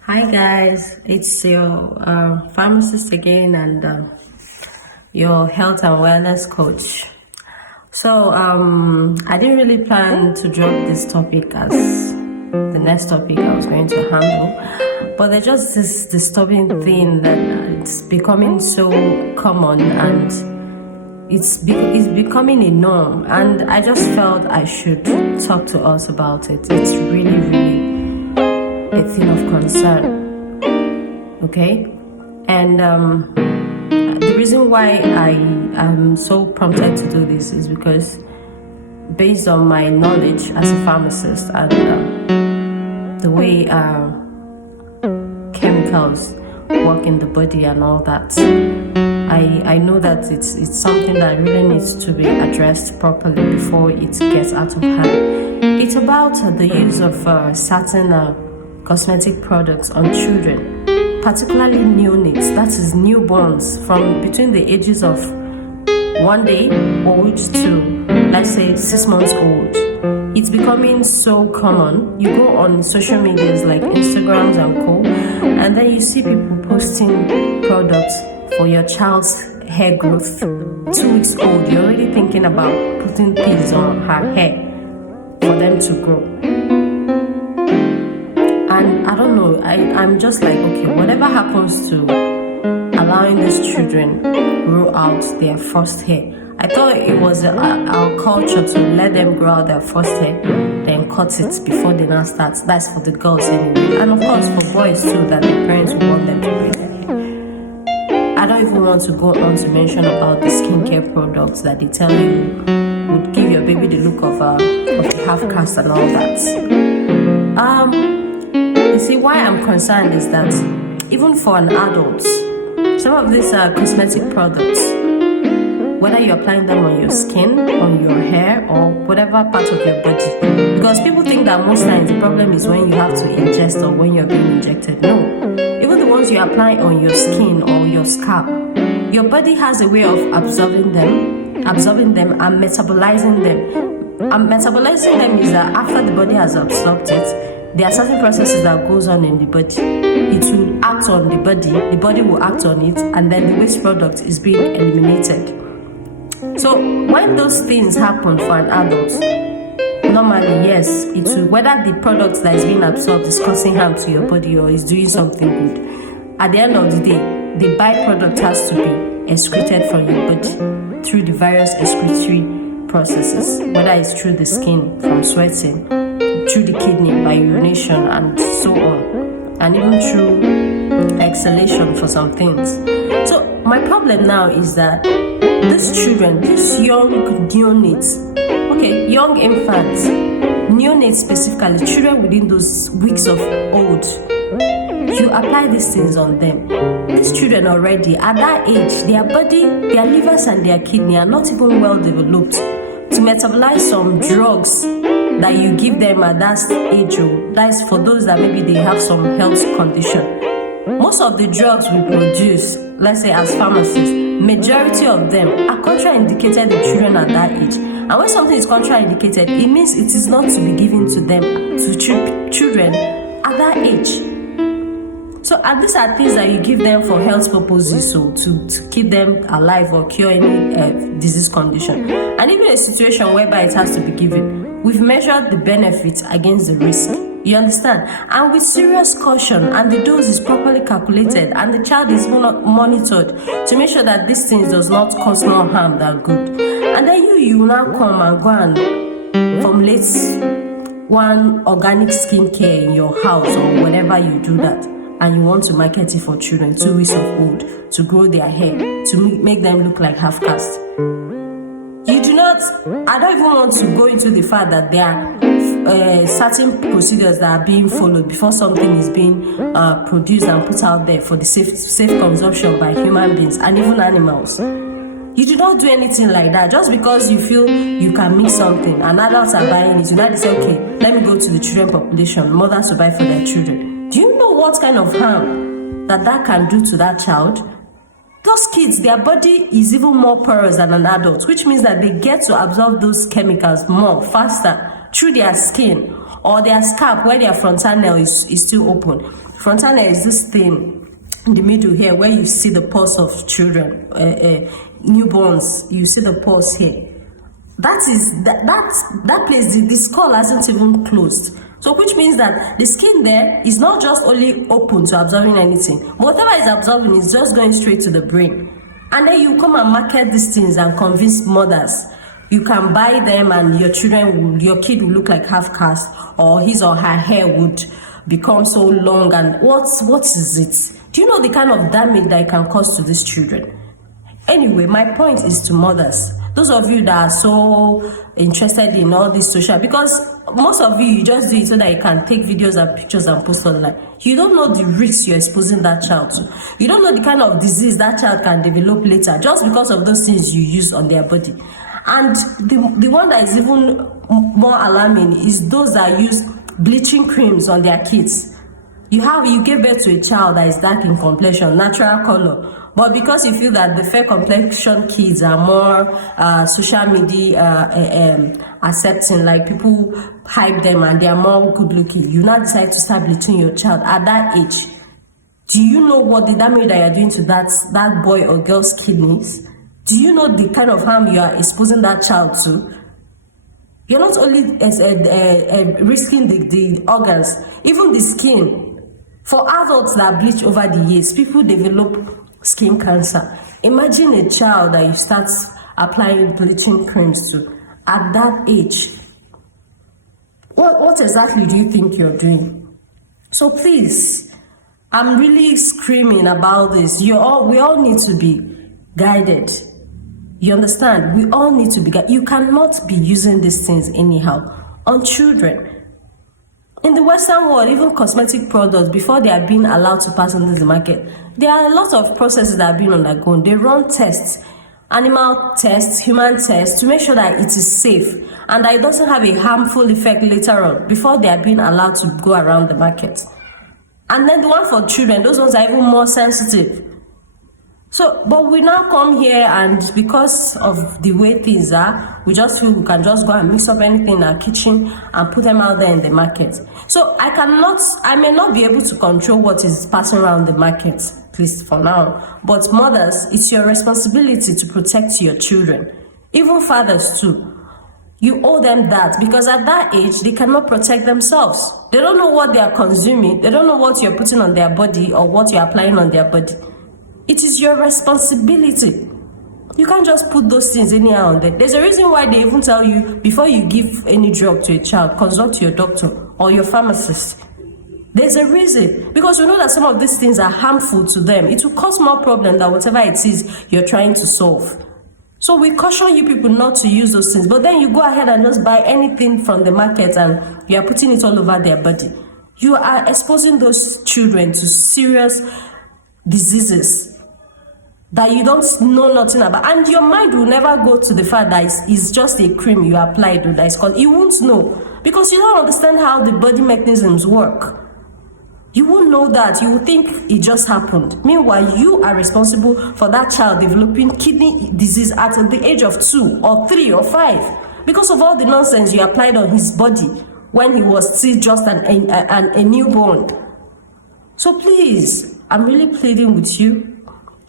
Hi guys, it's your pharmacist again and your health and wellness coach. So I didn't really plan to drop this topic as the next topic I was going to handle, but there's just this disturbing thing that it's becoming so common and it's becoming a norm, and I just felt I should talk to us about it. It's really a thing of concern, okay? And the reason why I am so prompted to do this is because based on my knowledge as a pharmacist and the way chemicals work in the body and all that, I know that it's something that really needs to be addressed properly before it gets out of hand. It's about the use of certain cosmetic products on children, particularly neonates, that is newborns from between the ages of 1 day old to, let's say, 6 months old. It's becoming so common. You go on social medias like Instagrams and co, and then you see people posting products for your child's hair growth. 2 weeks old, you're already thinking about putting pins on her hair for them to grow. And I don't know, I'm just like, okay, whatever happens to allowing these children grow out their first hair? I thought it was our culture to let them grow out their first hair, then cut it before they now start. That's for the girls anyway. And of course for boys too, that their parents will want them to braid their hair. I don't even want to go on to mention about the skincare products that they tell you would give your baby the look of a half caste and all that. You see, why I'm concerned is that even for an adult, some of these cosmetic products, whether you're applying them on your skin, on your hair, or whatever part of your body, because people think that most times the problem is when you have to ingest or when you're being injected. No, even the ones you apply on your skin or your scalp, your body has a way of absorbing them and metabolizing them. And metabolizing them is that after the body has absorbed it, there are certain processes that goes on in the body. It will act on the body will act on it, and then the waste product is being eliminated. So when those things happen for an adult, normally, yes, it will, whether the product that is being absorbed is causing harm to your body or is doing something good, at the end of the day, the byproduct has to be excreted from your body through the various excretory processes, whether it's through the skin from sweating, through the kidney by urination and so on, and even through exhalation for some things. So my problem now is that these children, these young neonates, young infants, neonates specifically, children within those weeks of old, you apply these things on them. These children already, at that age, their body, their livers and their kidney are not even well developed to metabolize some drugs that you give them at that age. That's for those that maybe they have some health condition. Most of the drugs we produce, let's say as pharmacists, majority of them are contraindicated in children at that age. And when something is contraindicated, it means it is not to be given to them, to children at that age. So and these are things that you give them for health purposes, so to keep them alive or cure any disease condition. And even a situation whereby it has to be given, we've measured the benefits against the risk. You understand? And with serious caution, and the dose is properly calculated, and the child is monitored to make sure that these things does not cause more harm than good. And then you now come and go and formulate one organic skincare in your house or whenever you do that, and you want to market it for children 2 weeks of old to grow their hair, to make them look like half caste. You do not, I don't even want to go into the fact that there are certain procedures that are being followed before something is being produced and put out there for the safe consumption by human beings and even animals. You do not do anything like that. Just because you feel you can mix something and adults are buying it, you now say, okay, let me go to the children population, mothers to buy for their children. Do you know what kind of harm that can do to that child? Those kids, their body is even more porous than an adult, which means that they get to absorb those chemicals more faster through their skin or their scalp where their frontal nail is still open. Frontal nail is this thing in the middle here where you see the pulse of children, newborns. You see the pulse here. That place, the skull hasn't even closed. So which means that the skin there is not just only open to absorbing anything. Whatever is absorbing is just going straight to the brain. And then you come and market these things and convince mothers. You can buy them and your kid will look like half caste, or his or her hair would become so long. And what is it? Do you know the kind of damage that it can cause to these children? Anyway, my point is to mothers. Those of you that are so interested in all this social, because most of you just do it so that you can take videos and pictures and post online. You don't know the risks you're exposing that child to. You don't know the kind of disease that child can develop later just because of those things you use on their body. And the one that is even more alarming is those that use bleaching creams on their kids. You gave birth to a child that is dark in complexion, natural color. But because you feel that the fair complexion kids are more social media accepting, like people hype them and they are more good looking, you now decide to start bleaching your child at that age. Do you know what the damage that you're doing to that boy or girl's kidneys? Do you know the kind of harm you are exposing that child to? You're not only risking the organs, even the skin. For adults that bleach over the years, people develop skin cancer. Imagine a child that you start applying bleaching creams to at that age. What exactly do you think you're doing? So please, I'm really screaming about this. We all need to be guided. You understand? We all need to be guided. You cannot be using these things anyhow on children. In the Western world, even cosmetic products, before they are being allowed to pass into the market, there are a lot of processes that are being undergone. They run tests, animal tests, human tests, to make sure that it is safe and that it doesn't have a harmful effect later on before they are being allowed to go around the market. And then the one for children, those ones are even more sensitive. So, but we now come here and because of the way things are, we just feel we can just go and mix up anything in our kitchen and put them out there in the market. So I may not be able to control what is passing around the market, at least for now. But mothers, it's your responsibility to protect your children. Even fathers too. You owe them that because at that age, they cannot protect themselves. They don't know what they are consuming. They don't know what you're putting on their body or what you're applying on their body. It is your responsibility. You can't just put those things anyhow on there. There's a reason why they even tell you before you give any drug to a child, consult your doctor or your pharmacist. There's a reason. Because you know that some of these things are harmful to them. It will cause more problem than whatever it is you're trying to solve. So we caution you people not to use those things. But then you go ahead and just buy anything from the market and you are putting it all over their body. You are exposing those children to serious diseases that you don't know nothing about, and your mind will never go to the fact that it's just a cream you applied that is called. You won't know because you don't understand how the body mechanisms work. You won't know that. You will think it just happened. Meanwhile, you are responsible for that child developing kidney disease at the age of 2 or 3 or 5 because of all the nonsense you applied on his body when he was still just a newborn. So please, I'm really pleading with you.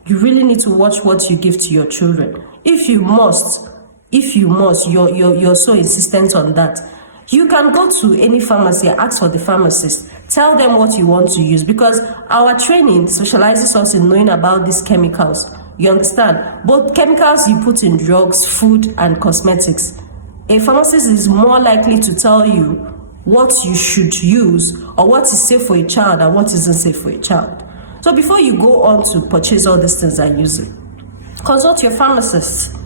You really need to watch what you give to your children. If you must, you're so insistent on that. You can go to any pharmacy and ask for the pharmacist. Tell them what you want to use because our training socializes us in knowing about these chemicals. You understand? Both chemicals you put in drugs, food, and cosmetics. A pharmacist is more likely to tell you what you should use or what is safe for a child and what isn't safe for a child. So before you go on to purchase all these things and use it, consult your pharmacist.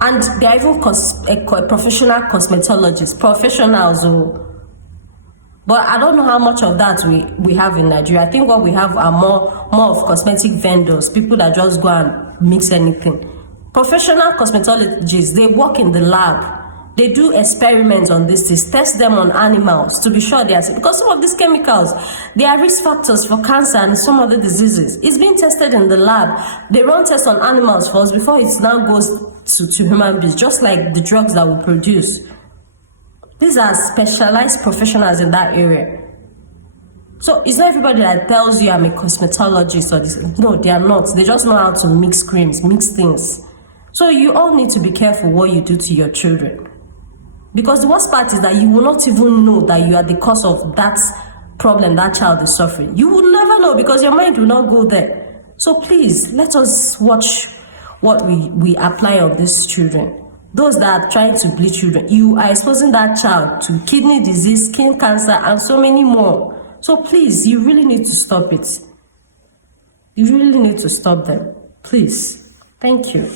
And there are even professional cosmetologists, professionals. But I don't know how much of that we have in Nigeria. I think what we have are more of cosmetic vendors, people that just go and mix anything. Professional cosmetologists, they work in the lab. They do experiments on these things, test them on animals to be sure they are safe. Because some of these chemicals, they are risk factors for cancer and some other diseases. It's being tested in the lab. They run tests on animals first before it now goes to human beings, just like the drugs that we produce. These are specialized professionals in that area. So it's not everybody that tells you I'm a cosmetologist or this. No, they are not. They just know how to mix creams, mix things. So you all need to be careful what you do to your children. Because the worst part is that you will not even know that you are the cause of that problem that child is suffering. You will never know because your mind will not go there. So please, let us watch what we apply on these children. Those that are trying to bleed children, you are exposing that child to kidney disease, skin cancer, and so many more. So please, you really need to stop it. You really need to stop them. Please. Thank you.